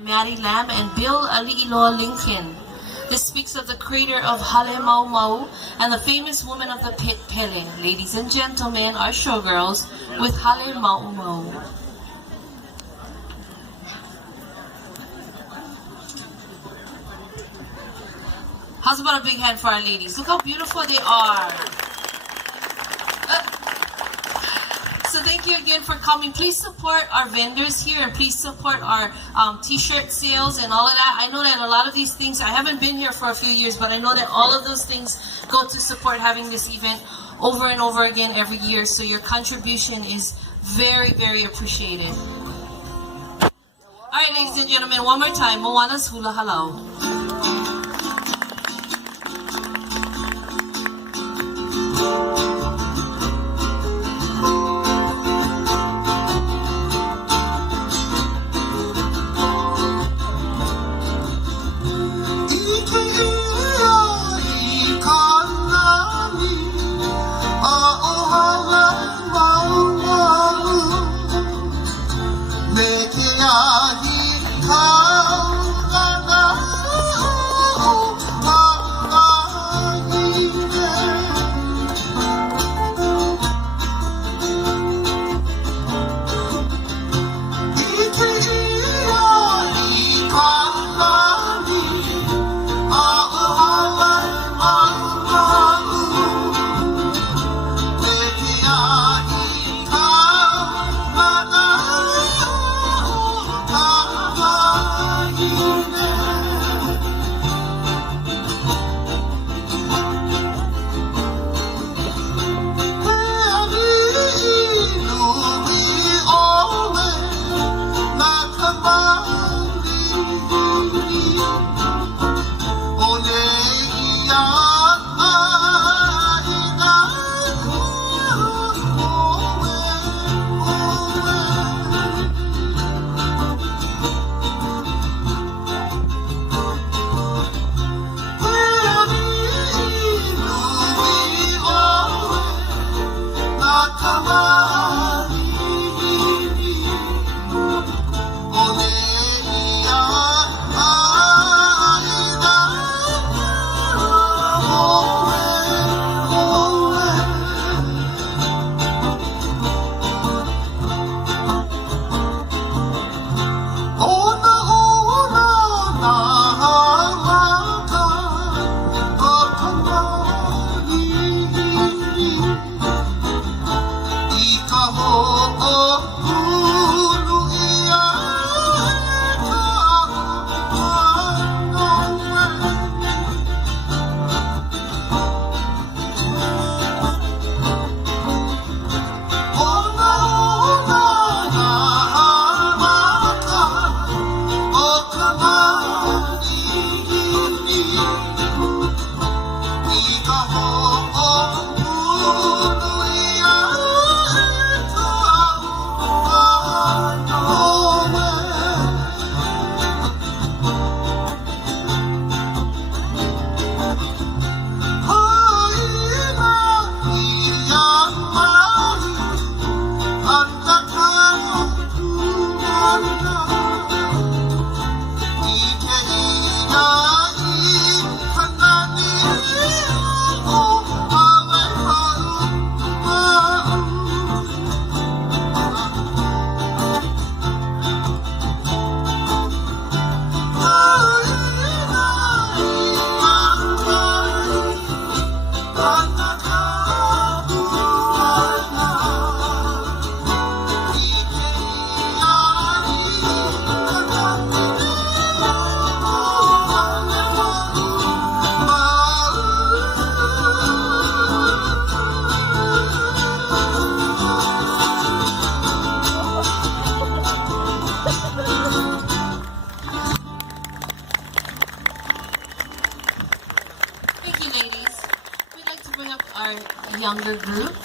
Mary Lam and Bill Aliilo Lincoln. This speaks of the creator of Hale Mau Mau and the famous woman of the pit Pele. Ladies and gentlemen, our showgirls with Hale Mau Mau. How's about a big hand for our ladies? Look how beautiful they are. So thank you again for coming. Please support our vendors here and please support our t-shirt sales and all of that. I know that a lot of these things, I haven't been here for a few years, but I know that all of those things go to support having this event over and over again every year. So your contribution is very, very appreciated. All right, ladies and gentlemen, one more time. Moana's Hula Halau. Younger group.